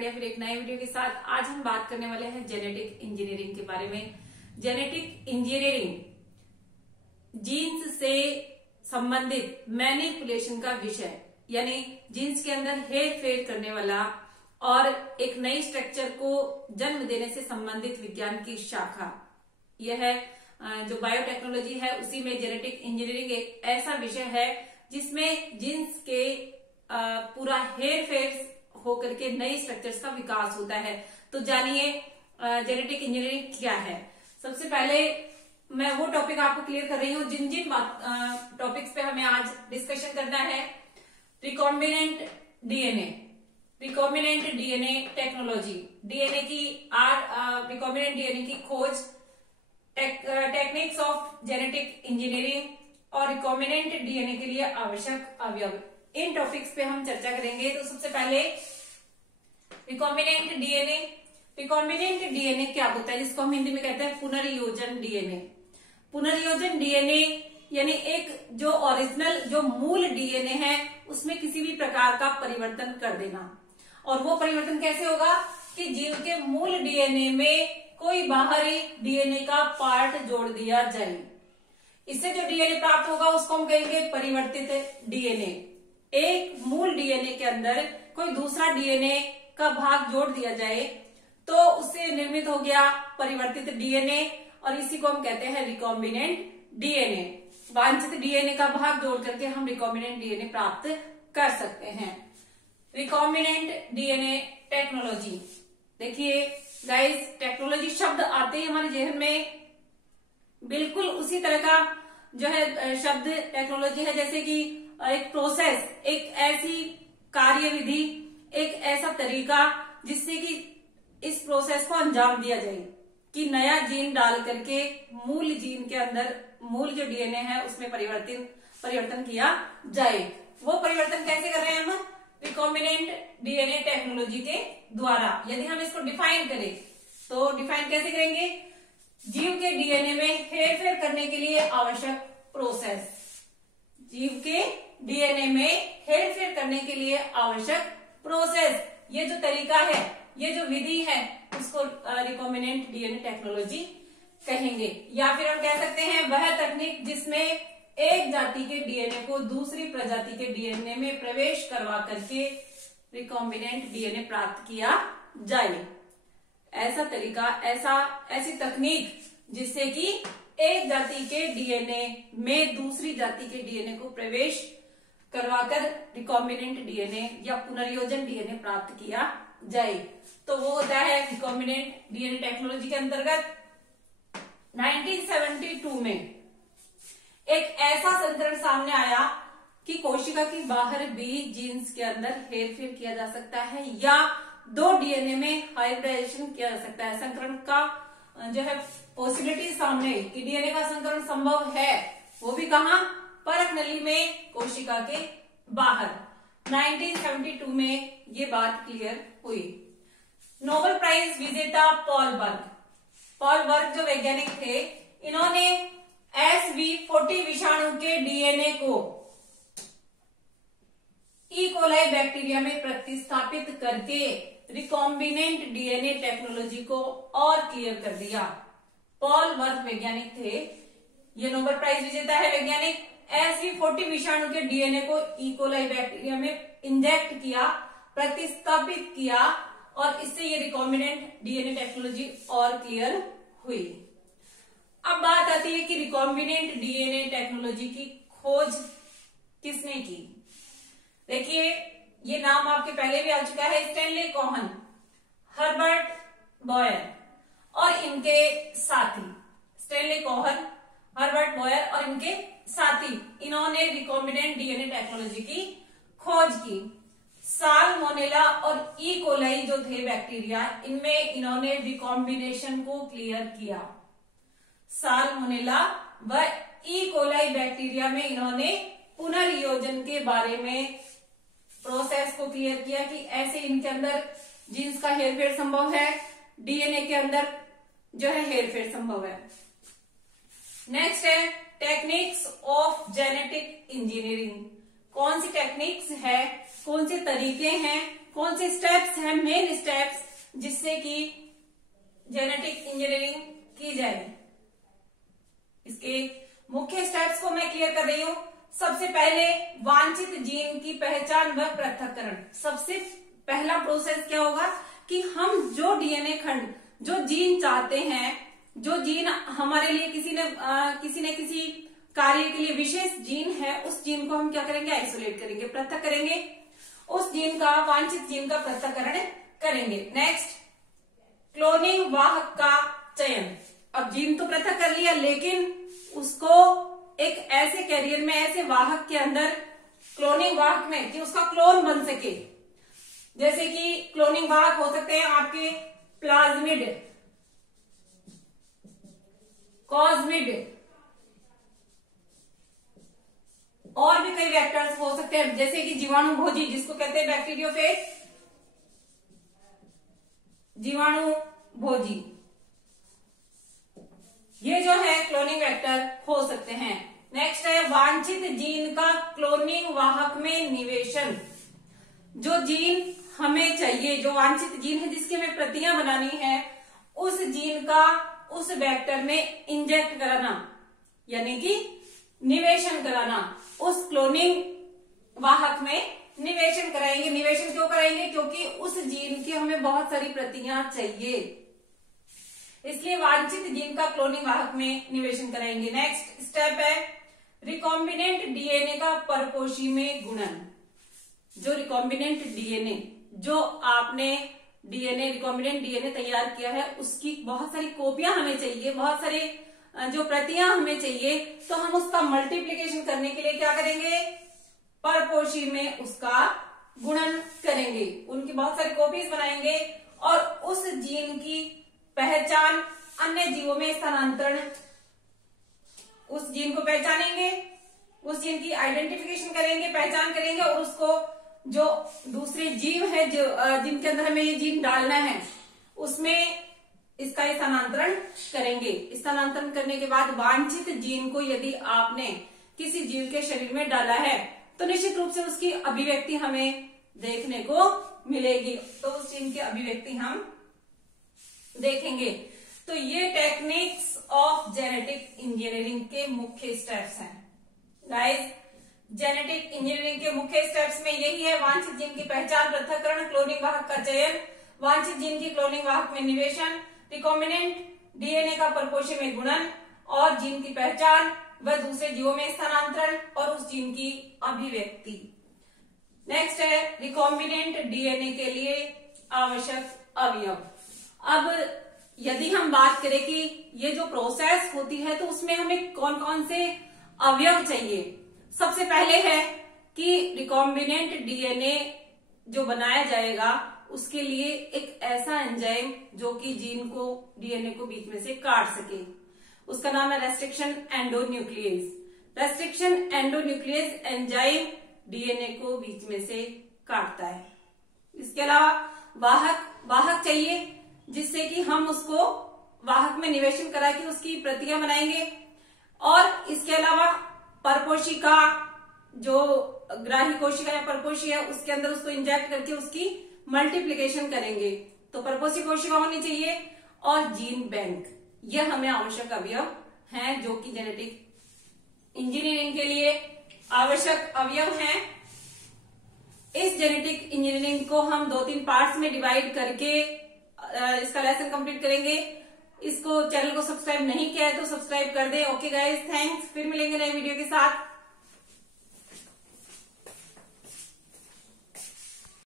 या फिर एक नए वीडियो के साथ। आज हम बात करने वाले हैं जेनेटिक इंजीनियरिंग के बारे में। जेनेटिक इंजीनियरिंग जीन्स से संबंधित मैनिपुलेशन का विषय, यानी जीन्स के अंदर हेर फेर करने वाला और एक नई स्ट्रक्चर को जन्म देने से संबंधित विज्ञान की शाखा। यह जो बायोटेक्नोलॉजी है उसी में जेनेटिक इंजीनियरिंग एक ऐसा विषय है जिसमें जीन्स के पूरा हेर फेर होकर के नई स्ट्रक्चर्स का विकास होता है। तो जानिए जेनेटिक इंजीनियरिंग क्या है। सबसे पहले मैं वो टॉपिक आपको क्लियर कर रही हूँ जिन टॉपिक्स पे हमें आज डिस्कशन करना है। Recombinant DNA, recombinant DNA technology, DNA की रिकॉम्बिनेंट डीएनए की खोज, टेक्निक्स ऑफ जेनेटिक इंजीनियरिंग और रिकॉम्बिनेंट डीएनए के लिए आवश्यक अवयव, इन टॉपिक्स पे हम चर्चा करेंगे। तो सबसे पहले रिकॉम्बिनेंट डीएनए। रिकॉम्बिनेंट डीएनए क्या होता है, जिसको हम हिंदी में कहते हैं पुनर्योजन डीएनए। पुनर्योजन डीएनए यानी एक जो ओरिजिनल जो मूल डीएनए है उसमें किसी भी प्रकार का परिवर्तन कर देना। और वो परिवर्तन कैसे होगा कि जीव के मूल डीएनए में कोई बाहरी डीएनए का पार्ट जोड़ दिया जाए। इससे जो डीएनए प्राप्त होगा उसको हम कहेंगे परिवर्तित डीएनए। एक मूल डीएनए के अंदर कोई दूसरा डीएनए का भाग जोड़ दिया जाए तो उससे निर्मित हो गया परिवर्तित डीएनए, और इसी को हम कहते हैं रिकॉम्बिनेंट डीएनए। वांछित डीएनए का भाग जोड़ करके हम रिकॉम्बिनेंट डीएनए प्राप्त कर सकते हैं। Recombinant DNA technology. देखिए गाइस, टेक्नोलॉजी शब्द आते ही हमारे जहन में बिल्कुल उसी तरह का जो है शब्द टेक्नोलॉजी है, जैसे कि एक प्रोसेस, एक ऐसी कार्यविधि, एक ऐसा तरीका जिससे कि इस प्रोसेस को अंजाम दिया जाए कि नया जीन डाल करके मूल जीन के अंदर मूल जो डीएनए है उसमें परिवर्तन किया जाए। वो परिवर्तन कैसे कर रहे हैं हम? रिकॉम्बिनेंट डीएनए टेक्नोलॉजी के द्वारा। यदि हम इसको डिफाइन करें तो डिफाइन कैसे करेंगे? जीव के डीएनए में हेरफेर करने के लिए आवश्यक प्रोसेस। जीव के डीएनए में हेरफेर करने के लिए आवश्यक प्रोसेस, ये जो तरीका है, ये जो विधि है, उसको रिकॉम्बिनेंट डीएनए टेक्नोलॉजी कहेंगे। या फिर हम कह सकते हैं वह तकनीक जिसमें एक जाति के डीएनए को दूसरी प्रजाति के डीएनए में प्रवेश करवा करके रिकॉम्बिनेंट डीएनए प्राप्त किया जाए। ऐसा तरीका, ऐसी तकनीक जिससे कि एक जाति के डीएनए में दूसरी जाति के डीएनए को प्रवेश करवाकर रिकॉम्बिनेंट डीएनए या पुनर्योजन डीएनए प्राप्त किया जाए। तो वो होता है रिकॉम्बिनेंट डीएनए टेक्नोलॉजी के अंतर्गत 1972 में एक ऐसा संचरण सामने आया कि कोशिका की बाहर भी जीन्स के अंदर हेरफेर किया जा सकता है या दो डीएनए में हाइब्रिडाइजेशन किया जा सकता है। संकरण का जो है पॉसिबिलिटी सामने कि डीएनए का संकरण संभव है, वो भी कहां? परक नली में, कोशिका के बाहर। 1972 में ये बात क्लियर हुई। नोबेल प्राइज विजेता पॉल बर्ग जो वैज्ञानिक थे, इन्होंने SV40 विषाणु के डीएनए को ई कोलाई बैक्टीरिया में प्रतिस्थापित करके रिकॉम्बिनेंट डीएनए टेक्नोलॉजी को और क्लियर कर दिया। पॉल बर्ग वैज्ञानिक थे, ये नोबेल प्राइज विजेता है वैज्ञानिक। SV40 विषाणु के डीएनए को ई कोलाई बैक्टीरिया में इंजेक्ट किया, प्रतिस्थापित किया, और इससे ये रिकॉम्बिनेंट डीएनए टेक्नोलॉजी और क्लियर हुई। अब बात आती है कि रिकॉम्बिनेंट डीएनए टेक्नोलॉजी की खोज किसने की। देखिए ये नाम आपके पहले भी आ चुका है, स्टैनली कोहन, हर्बर्ट बॉयर और इनके साथी। स्टैनली कोहन, हर्बर्ट बॉयर और इनके साथी, इन्होंने रिकॉम्बिनेंट डीएनए टेक्नोलॉजी की खोज की। साल्मोनेला और ई कोलाई जो थे बैक्टीरिया, इनमें इन्होंने रिकॉम्बिनेशन को क्लियर किया। साल्मोनेला व ई कोलाई बैक्टीरिया में इन्होंने पुनर्योजन के बारे में प्रोसेस को क्लियर किया कि ऐसे इनके अंदर जीन्स का हेरफेर संभव है, डीएनए के अंदर जो है हेरफेर संभव है। नेक्स्ट है टेक्निक्स ऑफ जेनेटिक इंजीनियरिंग। कौन सी टेक्निक्स है, कौन से तरीके हैं कौन से स्टेप्स हैं, मेन स्टेप्स जिससे कि जेनेटिक इंजीनियरिंग की जाए। इसके मुख्य स्टेप्स को मैं क्लियर कर रही हूं। सबसे पहले वांछित जीन की पहचान व पृथक्करण। सबसे पहला प्रोसेस क्या होगा कि हम जो डीएनए खंड, जो जीन चाहते हैं, जो जीन हमारे लिए किसी न किसी कार्य के लिए विशेष जीन है, उस जीन को हम क्या करेंगे, आइसोलेट करेंगे, पृथक करेंगे, उस जीन का, वांछित जीन का पृथक्करण करेंगे। नेक्स्ट, क्लोनिंग वाहक का चयन। अब जीन तो पृथक कर लिया, लेकिन उसको एक ऐसे कैरियर में, ऐसे वाहक के अंदर, क्लोनिंग वाहक में, कि उसका क्लोन बन सके। जैसे कि क्लोनिंग वाहक हो सकते हैं आपके प्लाज्मिड, कॉस्मिड, और भी कई वेक्टर्स हो सकते हैं, जैसे कि जीवाणु भोजी, जिसको कहते हैं बैक्टीरियोफेज, जीवाणु भोजी, ये जो है क्लोनिंग वेक्टर हो सकते हैं। नेक्स्ट है वांछित जीन का क्लोनिंग वाहक में निवेशन। जो जीन हमें चाहिए, जो वांछित जीन है जिसकी हमें प्रतियां बनानी है, उस जीन का उस वेक्टर में इंजेक्ट कराना, यानी कि निवेशन कराना। उस क्लोनिंग वाहक में निवेशन कराएंगे। निवेशन क्यों कराएंगे? क्योंकि उस जीन की हमें बहुत सारी प्रतियां चाहिए, इसलिए वांछित जीन का क्लोनिंग वाहक में निवेशन कराएंगे। नेक्स्ट स्टेप है रिकॉम्बिनेंट डीएनए का परपोषी में गुणन। जो रिकॉम्बिनेंट डीएनए, जो आपने डीएनए, रिकॉम्बिनेंट डीएनए तैयार किया है, उसकी बहुत सारी कॉपियां हमें चाहिए, बहुत सारे जो प्रतियां हमें चाहिए, तो हम उसका मल्टीप्लीकेशन करने के लिए क्या करेंगे, परपोषी में उसका गुणन करेंगे। उनकी बहुत सारी कॉपीज बनाएंगे और उस जीन की पहचान, अन्य जीवों में स्थानांतरण, उस जीन को पहचानेंगे, उस जीन की आइडेंटिफिकेशन करेंगे, पहचान करेंगे, और उसको जो दूसरे जीव है जो जिनके अंदर हमें ये जीन डालना है, उसमें इसका स्थानांतरण करेंगे। स्थानांतरण करने के बाद वांछित जीन को यदि आपने किसी जीव के शरीर में डाला है, तो निश्चित रूप से उसकी अभिव्यक्ति हमें देखने को मिलेगी। तो उस जीन की अभिव्यक्ति हम देखेंगे। तो ये टेक्निक्स ऑफ जेनेटिक इंजीनियरिंग के मुख्य स्टेप्स हैं गाइस। जेनेटिक इंजीनियरिंग के मुख्य स्टेप्स में यही है: वांछित जीन की पहचान, पृथक्करण, क्लोनिंग वाहक का चयन, वांछित जीन की क्लोनिंग वाहक में निवेशन, रिकॉम्बिनेंट डीएनए का परपोषी में गुणन, और जीन की पहचान व दूसरे जीवों में स्थानांतरण, और उस जीन की अभिव्यक्ति। नेक्स्ट है रिकॉम्बिनेंट डीएनए के लिए आवश्यक अवयव। अब यदि हम बात करें कि ये जो प्रोसेस होती है, तो उसमें हमें कौन कौन से अवयव चाहिए। सबसे पहले है कि रिकॉम्बिनेंट डीएनए जो बनाया जाएगा, उसके लिए एक ऐसा एंजाइम जो कि जीन को, डीएनए को बीच में से काट सके, उसका नाम है रेस्ट्रिक्शन एंडोन्यूक्लियेज। रेस्ट्रिक्शन एंडोन्यूक्लियेज एंजाइम डीएनए को बीच में से काटता है। इसके अलावा वाहक चाहिए, जिससे कि हम उसको वाहक में निवेशन करा के उसकी प्रतियां बनाएंगे, और इसके अलावा परपोषिका, जो ग्राही कोशिका या परपोषी है, उसके अंदर उसको इंजेक्ट करके उसकी मल्टीप्लीकेशन करेंगे। तो परपोषी कोशिका होनी चाहिए, और जीन बैंक, यह हमें आवश्यक अवयव हैं जो कि जेनेटिक इंजीनियरिंग के लिए आवश्यक अवयव हैं। इस जेनेटिक इंजीनियरिंग को हम 2-3 पार्ट्स में डिवाइड करके इसका लेसन कंप्लीट करेंगे। इसको, चैनल को सब्सक्राइब नहीं किया है तो सब्सक्राइब कर दे। Okay guys, thanks. फिर मिलेंगे नए वीडियो के साथ।